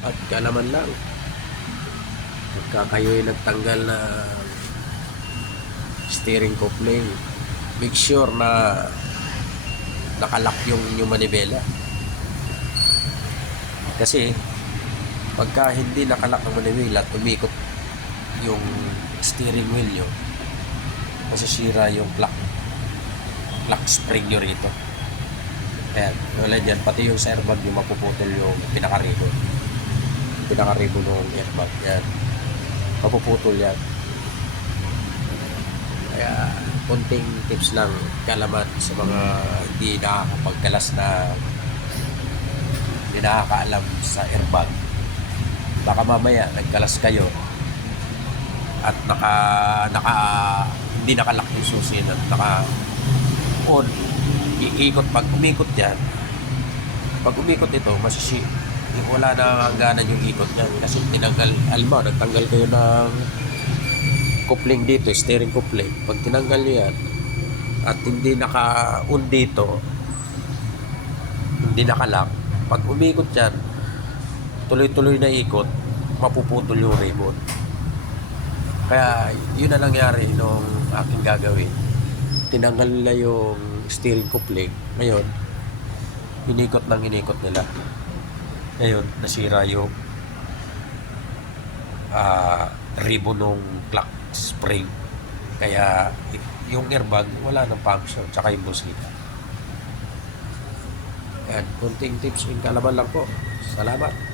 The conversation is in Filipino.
At ka naman lang. Pagka kayo'y nagtanggal na steering coupling, make sure na nakalock yung inyong manibela. Kasi pagka hindi nakalock ang manibela at umikot yung steering wheel nyo, masisira yung clock clock spring nyo rito. Ayan, wala dyan. Pati yung airbag yung mapuputol yung pinaka-ribbon. Pinaka-ribbon ng airbag. Yan. Mapuputol yan. Kaya, konting tips lang kalaman sa mga hindi nakakapagkalas na hindi nakakaalam sa airbag. Baka mamaya nagkalas kayo at naka naka hindi nakalak yung susi na naka on iikot pag umikot yan pag umikot ito masisi wala na hangganan yung ikot niyan kasi tinanggal alma nagtanggal kayo ng coupling dito steering coupling pag tinanggal nyo yan at hindi naka on dito hindi nakalak pag umikot yan tuloy-tuloy na ikot mapuputol yung ribbon kaya yun na nangyari nung aking gagawin. Tinanggal nila yung steering coupling. Ngayon, inikot ng inikot nila. Ngayon, nasira yung ah ribbon ng clock spring. Kaya yung airbag wala ng function. Tsaka yung busita. Yan, kunting tips yung kalaban lang po. Salamat.